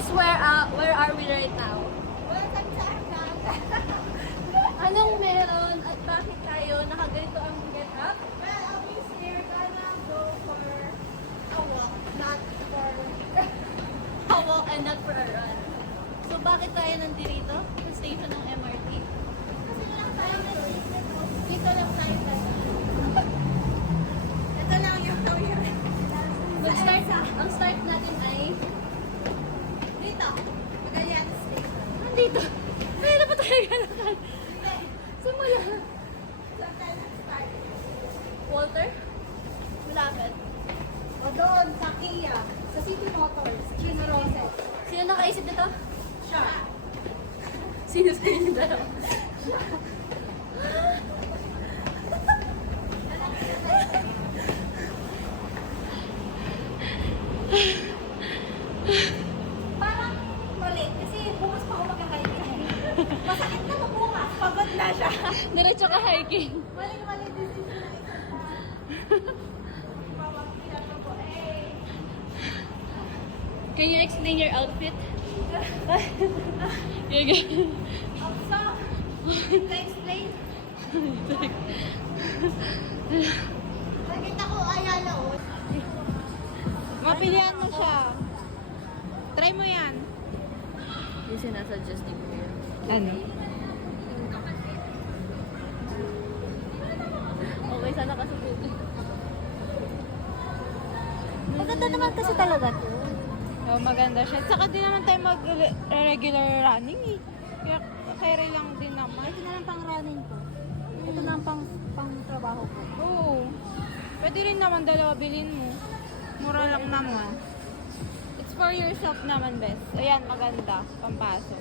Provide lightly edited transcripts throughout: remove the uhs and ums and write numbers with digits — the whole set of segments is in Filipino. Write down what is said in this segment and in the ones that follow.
Guess where are we right now? Anong meron at bakit tayo nakaganito ang get up? Well, obviously, we're gonna go for a walk, not for... A walk and not for a run. So bakit tayo nandito? Sa station ng MRT? Kasi lang tayo dito lang tayo ito lang yung tawin. Mag-start ang start natin ay Dito. Magallanes Station. nandito. Kaya pa tayo galakad. Simula. Saan tayo nag-start? Walter? Malapit. O doon, sa Kia. Sa City Motors. Chino Roses. Sino nakaisip nito? Siya. Sino sa inyo dalawa? Parang mali. Kasi bukas pa ako magkakainin. Masakit na bukas. Pagod na siya. Diretso ka hiking. Mali decision na ito pa. Pawagkilan ko po. Can you explain your outfit? You're good. Also, to explain. Nakita ko Ayala o. Mapilian mo siya. Try mo yan. Yung sinasuggest ni Kuya. Ano? Okay, sana kasi good. Maganda naman kasi talaga to. Oh, maganda siya. Saka din naman tayo mag-regular running eh. Kaya carry lang din naman. Ito na lang pang running ko. Ito na lang pang trabaho ko. Oo. Pwede rin naman dalawa bilhin mo. Mura lang naman. It's for yourself naman, best. Ayan, maganda. Pampasok.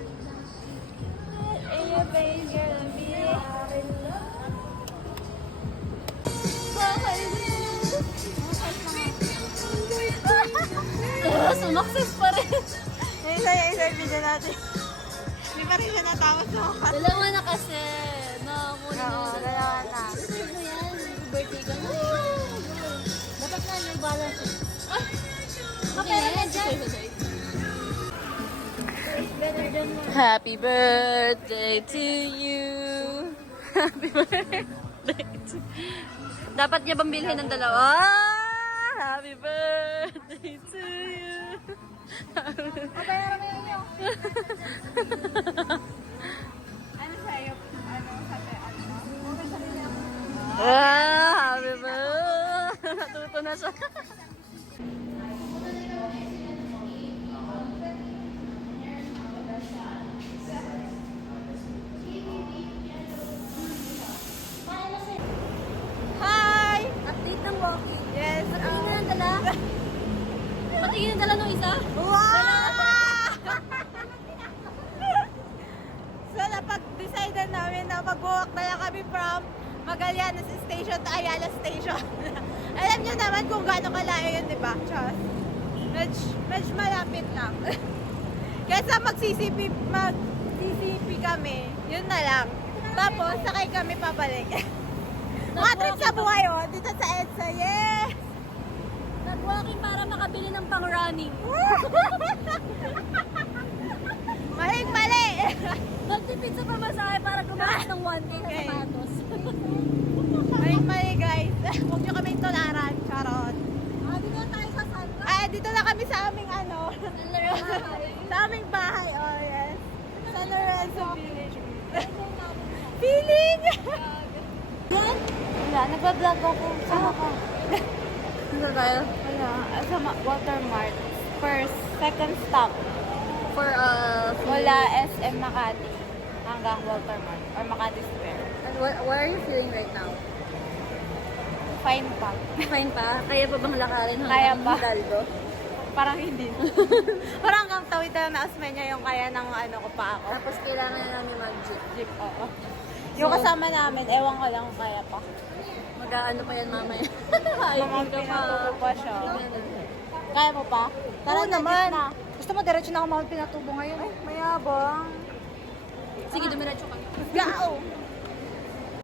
Sumakses pa rin. Isa yung video natin. Hindi pa rin siya natapos sumakas. Dalawa na kasi. Nakamuna. Oo, dalawa na. Ano yan? Birthday ka na. Dapat na may balance. Ay! Kapera na dyan. Better than mo. Happy birthday to you. Happy birthday to Dapat niya bang bilhin ng dalawa? Happy birthday to you. Kapera mo yun yun. Ano sa'yo? Ano sabi? Happy birthday. Natuto na siya. Hi! Update ng walking. Yes. Patingin na ng dala. Patingin ng dala nung isa. Wow! So, napag-decide namin na mag-walk na lang kami from Magallanes Station to Ayala Station. Alam nyo naman kung gaano kalayo yun, di ba? Chos. Medyo malapit lang. Kaysa mag-CCP kami, yun na lang. Tapos, sakay kami pabalik. Mga trip sa buhay, oh. Dito sa EDSA, yes! Nag-walking para makabili ng pang-running. Mali! Magtipid sa pamasahe para gumawas ng 1K sa Okay. sapatos. Mali, guys. Huwag nyo kami tularan. Charot. Dito na tayo sa Santa. Ay, dito na kami sa aming sa aming bahay. Oh, yes. San Lorenzo Village. Feeling! Wala, nagpa-vlog ako. Sama ka. Ano tayo? Wala, sa Watermark. First, second stop. For Wala SM Makati hanggang Watermark or Makati Square. And what are you feeling right now? Fine pa. Fine pa? Kaya pa bang lakarin Kaya hanggang pa. Hidalgo? Parang hindi. Parang hanggang tawid na Osmeña yung kaya ng ano ko pa ako. Tapos kailangan na namin mag-jeep. Jeep, oo. Yung kasama namin, ewan ko lang kung kaya pa. Mag-ano pa yan mamaya. Mamang Hiking ka pa. pinatubo pa siya. Kaya mo pa? Tara Oo na, naman. jeep na. Gusto mo diretso na ako Mount Pinatubo ngayon? Mayabang. Sige, dumiretso ka. Go!